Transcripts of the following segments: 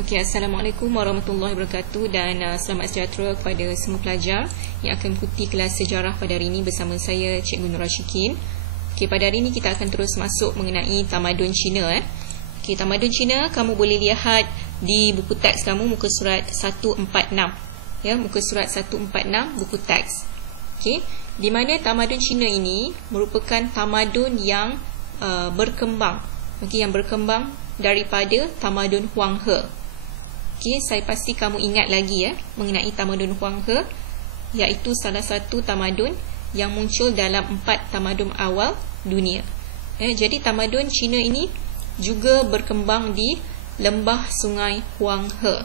Assalamualaikum warahmatullahi wabarakatuh dan selamat sejahtera kepada semua pelajar yang akan mengikuti kelas sejarah pada hari ini bersama saya Cikgu Nur Rashikin. Pada hari ini kita akan terus masuk mengenai tamadun Cina. Tamadun Cina kamu boleh lihat di buku teks kamu muka surat 146. Muka surat 146 buku teks. Di mana tamadun Cina ini merupakan tamadun yang berkembang. Yang berkembang daripada tamadun Huang He. Saya pasti kamu ingat lagi mengenai tamadun Huang He, iaitu salah satu tamadun yang muncul dalam 4 tamadun awal dunia. Jadi tamadun Cina ini juga berkembang di lembah sungai Huang He.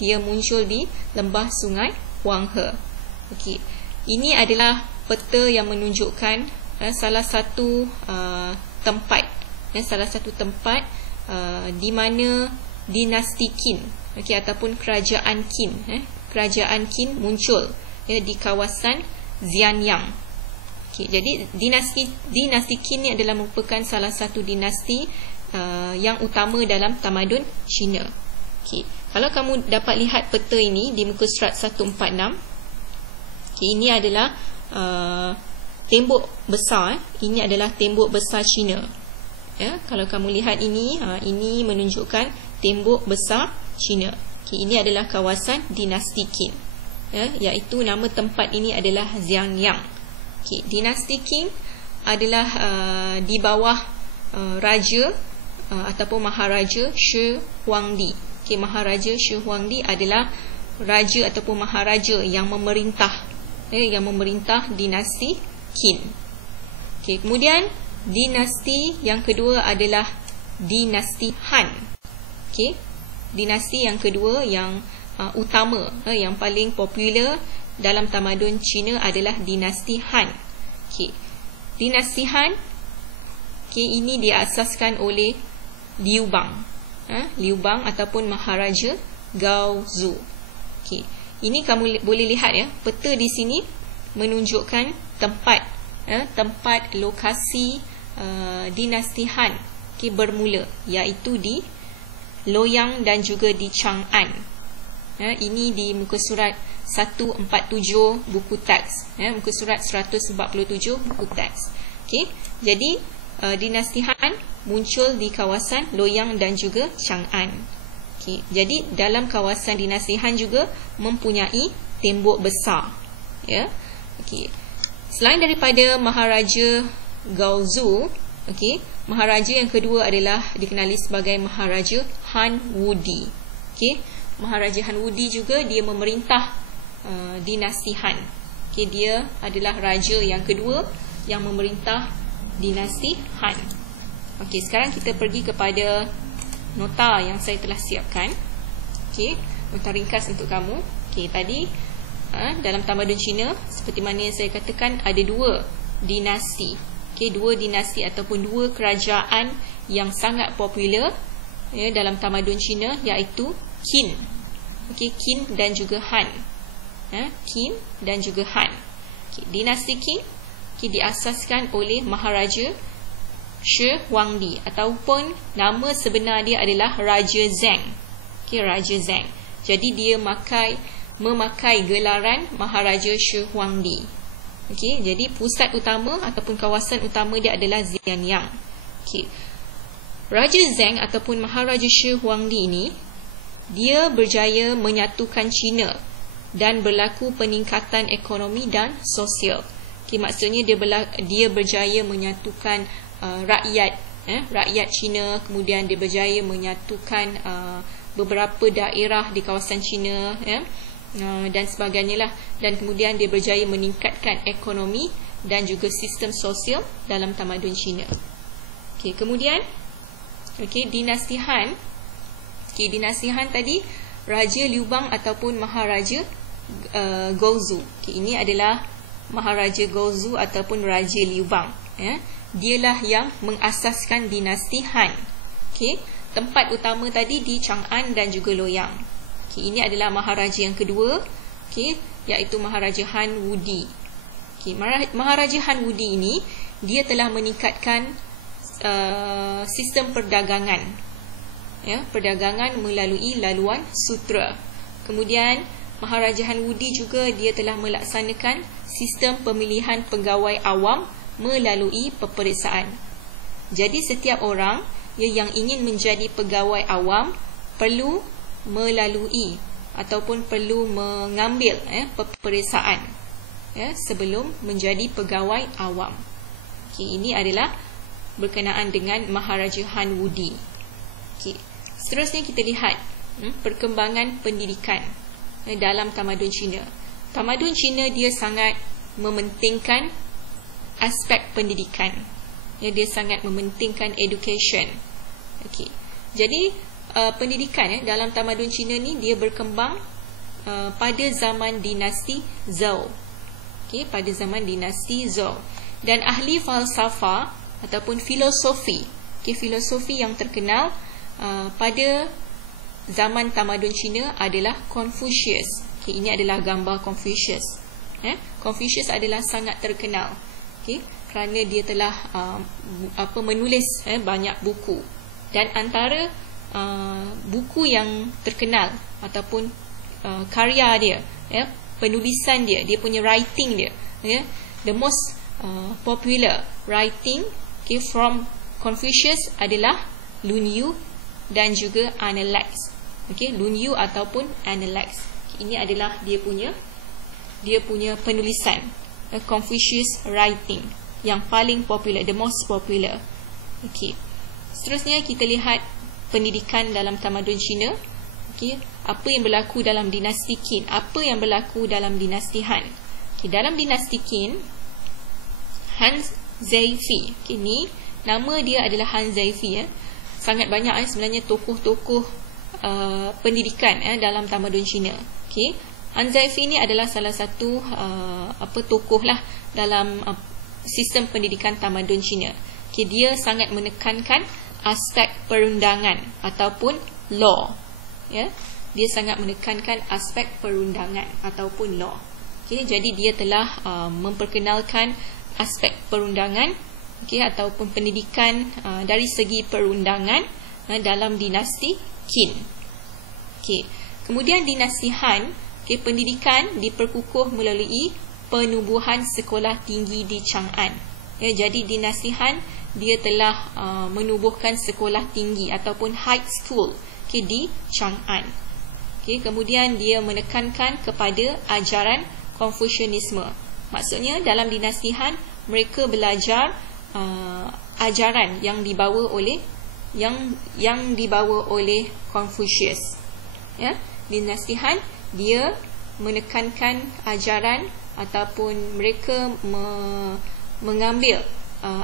Dia muncul di lembah sungai Huang He. Ini adalah peta yang menunjukkan salah satu tempat di mana dinasti Qin ataupun kerajaan Qin muncul di kawasan Xianyang. Jadi dinasti Qin ni adalah merupakan salah satu dinasti yang utama dalam tamadun Cina. Kalau kamu dapat lihat peta ini di muka surat 146, ini adalah tembok besar. Ini adalah tembok besar Cina. Kalau kamu lihat ini, ini menunjukkan tembok besar Cina. Ini adalah kawasan dinasti Qin, iaitu nama tempat ini adalah Xianyang. Dinasti Qin adalah di bawah raja ataupun maharaja Shi Huangdi. Maharaja Shi Huangdi adalah raja ataupun maharaja yang memerintah dinasti Qin. Kemudian dinasti yang kedua adalah dinasti Han. Dinasti yang kedua yang utama, yang paling popular dalam tamadun Cina adalah dinasti Han. Dinasti Han ini diasaskan oleh Liu Bang. Liu Bang ataupun Maharaja Gaozu. Ini kamu boleh lihat peta di sini menunjukkan tempat lokasi dinasti Han bermula, iaitu di Loyang dan juga di Chang'an. Ini di muka surat 147 buku teks, muka surat 147 buku teks. Jadi dinasti Han muncul di kawasan Loyang dan juga Chang'an. Jadi dalam kawasan dinasti Han juga mempunyai tembok besar. Selain daripada Maharaja Gaozu, maharaja yang kedua adalah dikenali sebagai Maharaja Han Wudi. Maharaja Han Wudi juga dia memerintah dinasti Han. Dia adalah raja yang kedua yang memerintah dinasti Han. Sekarang kita pergi kepada nota yang saya telah siapkan. Nota ringkas untuk kamu. Tadi dalam tamadun Cina, seperti mana yang saya katakan, ada 2 dinasti. Dua dinasti ataupun 2 kerajaan yang sangat popular dalam tamadun Cina, iaitu Qin. Qin dan juga Han. Qin dan juga Han. Dinasti Qin diasaskan oleh Maharaja Shi Huangdi ataupun nama sebenar dia adalah Raja Zheng. Raja Zheng. Jadi dia memakai gelaran Maharaja Shi Huangdi. Jadi pusat utama ataupun kawasan utama dia adalah Xianyang. Raja Zheng ataupun Maharaja Shi Huangdi ini, dia berjaya menyatukan Cina dan berlaku peningkatan ekonomi dan sosial. Maksudnya dia berjaya menyatukan rakyat Cina, kemudian dia berjaya menyatukan beberapa daerah di kawasan Cina, dan sebagainya lah, dan kemudian dia berjaya meningkatkan ekonomi dan juga sistem sosial dalam tamadun Cina. Kemudian dinasti Han. Dinasti Han tadi Raja Liu Bang ataupun Maharaja Gaozu. Ini adalah Maharaja Gaozu ataupun Raja Liu Bang. Dialah yang mengasaskan dinasti Han. Tempat utama tadi di Chang'an dan juga Loyang. Ini adalah maharaja yang kedua, iaitu Maharaja Han Wudi. Maharaja Han Wudi ini, dia telah meningkatkan sistem perdagangan ya, perdagangan melalui laluan sutera. Kemudian Maharaja Han Wudi juga dia telah melaksanakan sistem pemilihan pegawai awam melalui peperiksaan. Jadi setiap orang yang ingin menjadi pegawai awam perlu melalui ataupun perlu mengambil peperiksaan sebelum menjadi pegawai awam. Ini adalah berkenaan dengan Maharaja Han Wudi. Seterusnya kita lihat perkembangan pendidikan dalam tamadun Cina. Tamadun Cina dia sangat mementingkan aspek pendidikan. Dia sangat mementingkan education. Jadi pendidikan dalam tamadun Cina ni dia berkembang pada zaman dinasti Zhou. Pada zaman dinasti Zhou. Dan ahli falsafah ataupun filosofi, filosofi yang terkenal pada zaman tamadun Cina adalah Confucius. Ini adalah gambar Confucius. Confucius adalah sangat terkenal kerana dia telah menulis banyak buku. Dan antara buku yang terkenal ataupun karya dia, penulisan dia, dia punya writing dia, the most popular writing from Confucius adalah Lun Yu dan juga Analects. Lun Yu ataupun Analects. Ini adalah dia punya penulisan, Confucius writing yang paling popular, the most popular. Seterusnya kita lihat pendidikan dalam tamadun Cina. Apa yang berlaku dalam dinasti Qin, apa yang berlaku dalam dinasti Han. Dalam dinasti Qin, Han Zaifi, ni nama dia adalah Han Zaifi. Sangat banyak sebenarnya tokoh-tokoh pendidikan dalam tamadun Cina. Han Zaifi ni adalah salah satu tokoh lah dalam sistem pendidikan tamadun Cina. Dia sangat menekankan aspek perundangan ataupun law. Dia sangat menekankan aspek perundangan ataupun law. Jadi dia telah memperkenalkan aspek perundangan ataupun pendidikan dari segi perundangan dalam dinasti Qin. Kemudian dinasti Han, pendidikan diperkukuh melalui penubuhan sekolah tinggi di Chang'an. Jadi dinasti Han dia telah menubuhkan sekolah tinggi ataupun high school di Chang'an. Kemudian dia menekankan kepada ajaran Konfusianisme. Maksudnya dalam dinasti Han mereka belajar ajaran yang dibawa oleh Confucius. Dinasti Han dia menekankan ajaran ataupun mereka mengambil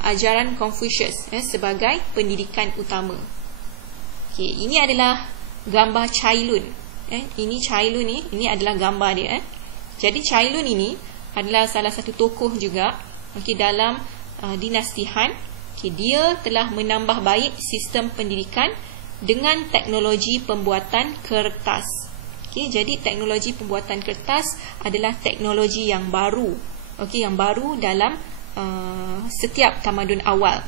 ajaran Confucius sebagai pendidikan utama. Ini adalah gambar Cai Lun. Ini Cai Lun ni, ini adalah gambar dia. Jadi Cai Lun ini adalah salah satu tokoh juga dalam dinasti Han. Dia telah menambah baik sistem pendidikan dengan teknologi pembuatan kertas. Jadi teknologi pembuatan kertas adalah teknologi yang baru. Yang baru dalam setiap tamadun awal.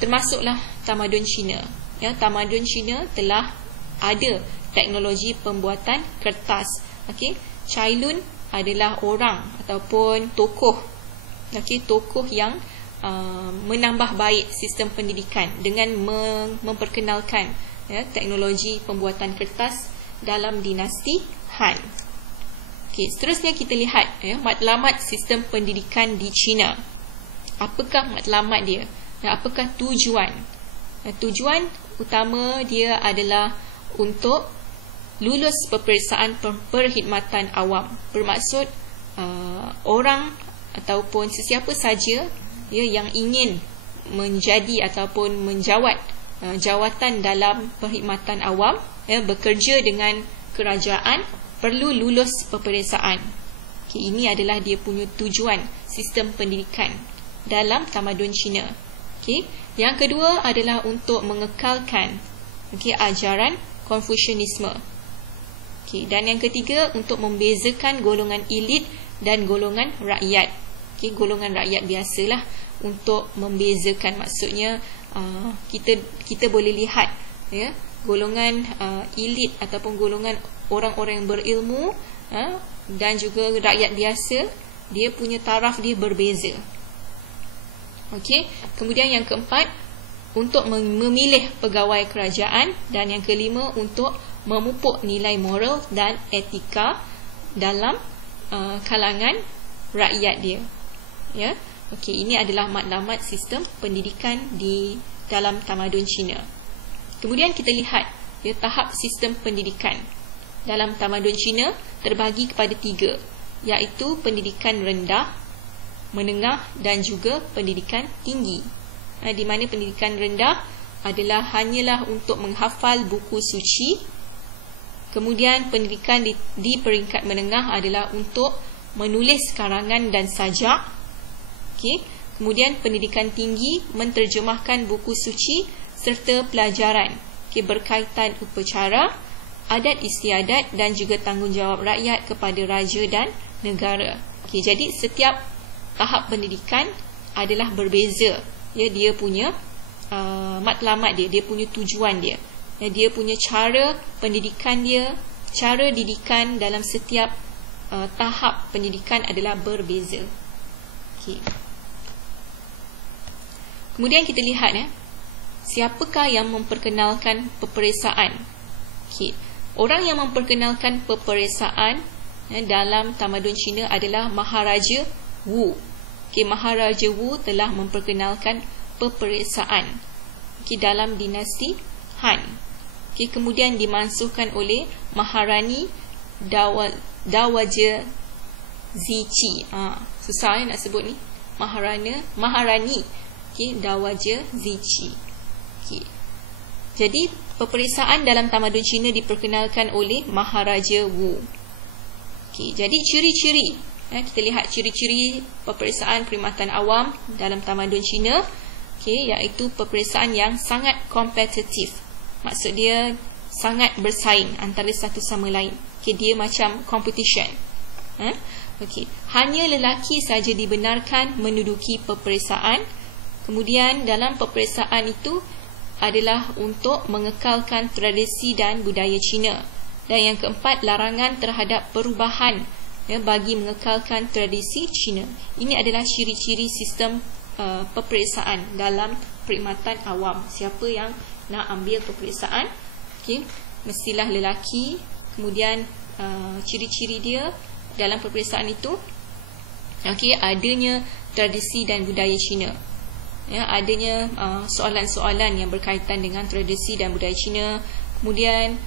Termasuklah tamadun Cina. Tamadun Cina telah ada teknologi pembuatan kertas. Cai Lun adalah orang ataupun tokoh. Tokoh yang menambah baik sistem pendidikan dengan memperkenalkan teknologi pembuatan kertas dalam dinasti Han. Seterusnya kita lihat matlamat sistem pendidikan di China. Apakah matlamat dia? Apakah tujuan? Tujuan utama dia adalah untuk lulus peperiksaan perkhidmatan awam. Bermaksud orang ataupun sesiapa saja yang ingin menjadi ataupun menjawat jawatan dalam perkhidmatan awam, bekerja dengan kerajaan, perlu lulus peperiksaan. Ini adalah dia punya tujuan sistem pendidikan dalam tamadun Cina. Yang kedua adalah untuk mengekalkan ajaran Konfusianisme. Dan yang ketiga untuk membezakan golongan elit dan golongan rakyat. Golongan rakyat biasalah, untuk membezakan. Maksudnya kita boleh lihat golongan elit ataupun golongan orang-orang yang berilmu, dan juga rakyat biasa, dia punya taraf dia berbeza. Okey, kemudian yang keempat, untuk memilih pegawai kerajaan, dan yang kelima, untuk memupuk nilai moral dan etika dalam kalangan rakyat dia. Ya. Okey, ini adalah matlamat sistem pendidikan di dalam tamadun Cina. Kemudian kita lihat tahap sistem pendidikan dalam tamadun Cina terbagi kepada 3, iaitu pendidikan rendah, menengah dan juga pendidikan tinggi. Di mana pendidikan rendah adalah hanyalah untuk menghafal buku suci. Kemudian pendidikan di peringkat menengah adalah untuk menulis karangan dan sajak. Okay. Kemudian pendidikan tinggi menterjemahkan buku suci serta pelajaran berkaitan upacara, adat istiadat dan juga tanggungjawab rakyat kepada raja dan negara. Jadi setiap tahap pendidikan adalah berbeza. Dia punya matlamat dia punya tujuan dia. Dia punya cara pendidikan dia, cara didikan dalam setiap tahap pendidikan adalah berbeza. Kemudian kita lihat siapakah yang memperkenalkan peperiksaan. Orang yang memperkenalkan peperiksaan dalam tamadun Cina adalah Maharaja Wu. Maharaja Wu telah memperkenalkan peperiksaan dalam dinasti Han. Kemudian dimansuhkan oleh Maharani Dawaja Ziqi. Susah nak sebut ni. Maharani Dawaja Ziqi. Jadi peperiksaan dalam tamadun Cina diperkenalkan oleh Maharaja Wu. Jadi ciri-ciri, kita lihat ciri-ciri peperiksaan perkhidmatan awam dalam tamadun Cina, iaitu peperiksaan yang sangat kompetitif. Maksud dia sangat bersaing antara satu sama lain. Dia macam competition. Hanya lelaki saja dibenarkan menduduki peperiksaan. Kemudian dalam peperiksaan itu adalah untuk mengekalkan tradisi dan budaya Cina. Dan yang keempat, larangan terhadap perubahan bagi mengekalkan tradisi Cina. Ini adalah ciri-ciri sistem peperiksaan dalam perkhidmatan awam. Siapa yang nak ambil peperiksaan, mestilah lelaki. Kemudian ciri-ciri dia dalam peperiksaan itu, adanya tradisi dan budaya Cina. Adanya soalan-soalan yang berkaitan dengan tradisi dan budaya Cina. Kemudian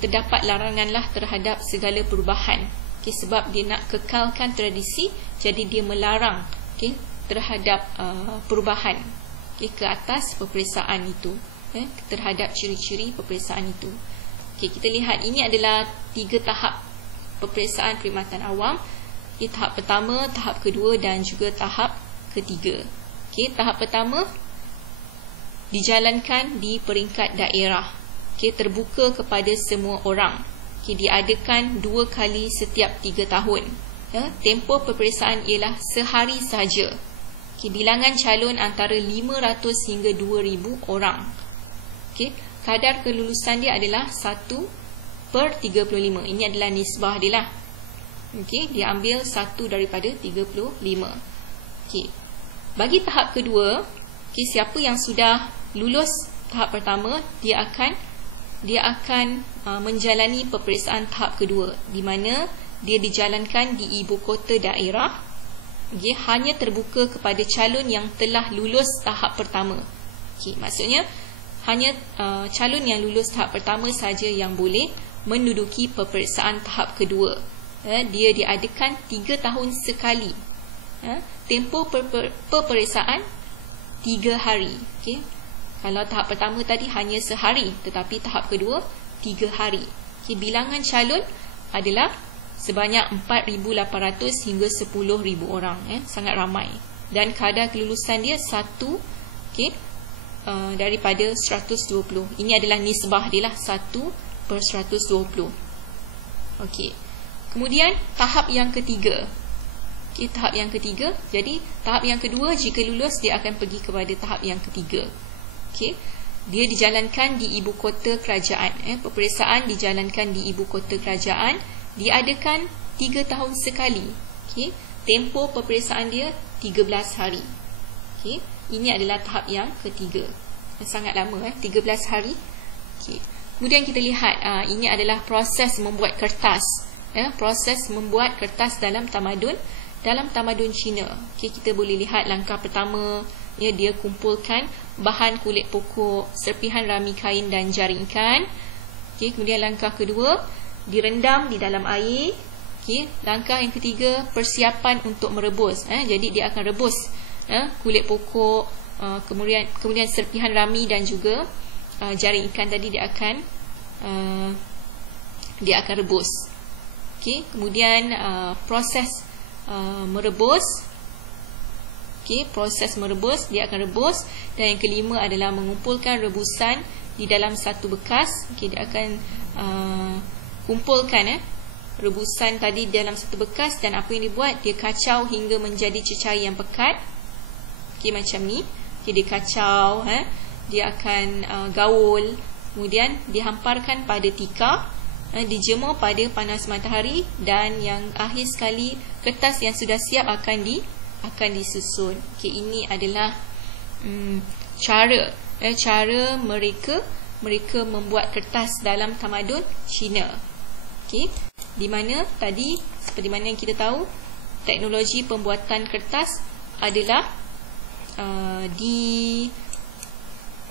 terdapat laranganlah terhadap segala perubahan. Sebab dia nak kekalkan tradisi, jadi dia melarang terhadap perubahan ke atas peperiksaan itu, terhadap ciri-ciri peperiksaan itu. Kita lihat ini adalah 3 tahap peperiksaan perkhidmatan awam. Tahap pertama, tahap kedua dan juga tahap ketiga. Tahap pertama dijalankan di peringkat daerah, terbuka kepada semua orang. Diadakan 2 kali setiap 3 tahun. Tempoh peperiksaan ialah sehari sahaja. Bilangan calon antara 500 hingga 2,000 orang. Kadar kelulusan dia adalah 1/35. Ini adalah nisbah dia lah. Dia ambil 1 daripada 35. Bagi tahap kedua, siapa yang sudah lulus tahap pertama, dia akan menjalani peperiksaan tahap kedua, di mana dia dijalankan di ibu kota daerah. Hanya terbuka kepada calon yang telah lulus tahap pertama. Maksudnya hanya calon yang lulus tahap pertama saja yang boleh menduduki peperiksaan tahap kedua. Dia diadakan 3 tahun sekali. Tempoh peperiksaan 3 hari. Kalau tahap pertama tadi hanya sehari, tetapi tahap kedua 3 hari. Bilangan calon adalah sebanyak 4,800 hingga 10,000 orang. Sangat ramai. Dan kadar kelulusan dia 1 daripada 120. Ini adalah nisbah dia lah, 1/120. Kemudian tahap yang ketiga. Tahap yang ketiga. Jadi tahap yang kedua, jika lulus dia akan pergi kepada tahap yang ketiga. Dia dijalankan di ibu kota kerajaan. Peperiksaan dijalankan di ibu kota kerajaan, diadakan 3 tahun sekali. Okey, tempoh peperiksaan dia 13 hari. Okey, ini adalah tahap yang ketiga. Sangat lama 13 hari. Okey. Kemudian kita lihat ini adalah proses membuat kertas. Proses membuat kertas dalam tamadun Cina. Okey, kita boleh lihat langkah pertama, dia kumpulkan bahan kulit pokok, serpihan rami kain dan jaring ikan. Okey, kemudian langkah kedua, direndam di dalam air. Okey, langkah yang ketiga, persiapan untuk merebus. Jadi dia akan rebus kulit pokok, kemudian serpihan rami dan juga jaring ikan tadi dia akan rebus. Okey, kemudian proses merebus. Okey, proses merebus, dia akan rebus. Dan yang kelima adalah mengumpulkan rebusan di dalam satu bekas. Okey, dia akan kumpulkan rebusan tadi dalam satu bekas, dan apa yang dibuat, dia kacau hingga menjadi cecair yang pekat. Okey, macam ni. Okey, dia kacau, dia akan gaul, kemudian dihamparkan pada tikar, dijemur pada panas matahari, dan yang akhir sekali kertas yang sudah siap akan disusun. Okey, ini adalah cara mereka membuat kertas dalam tamadun Cina. Okey, di mana tadi seperti mana yang kita tahu, teknologi pembuatan kertas adalah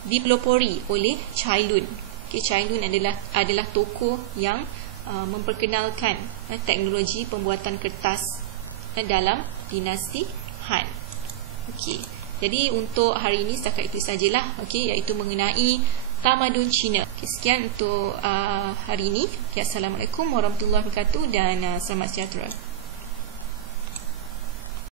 dipelopori oleh Cai Lun. Okay, Cai Lun adalah tokoh yang memperkenalkan teknologi pembuatan kertas dalam dinasti Han. Okey, jadi untuk hari ini setakat itu sajalah, okey, iaitu mengenai tamadun Cina. Okay, sekian untuk hari ini. Okay, Assalamualaikum warahmatullahi wabarakatuh dan selamat sejahtera.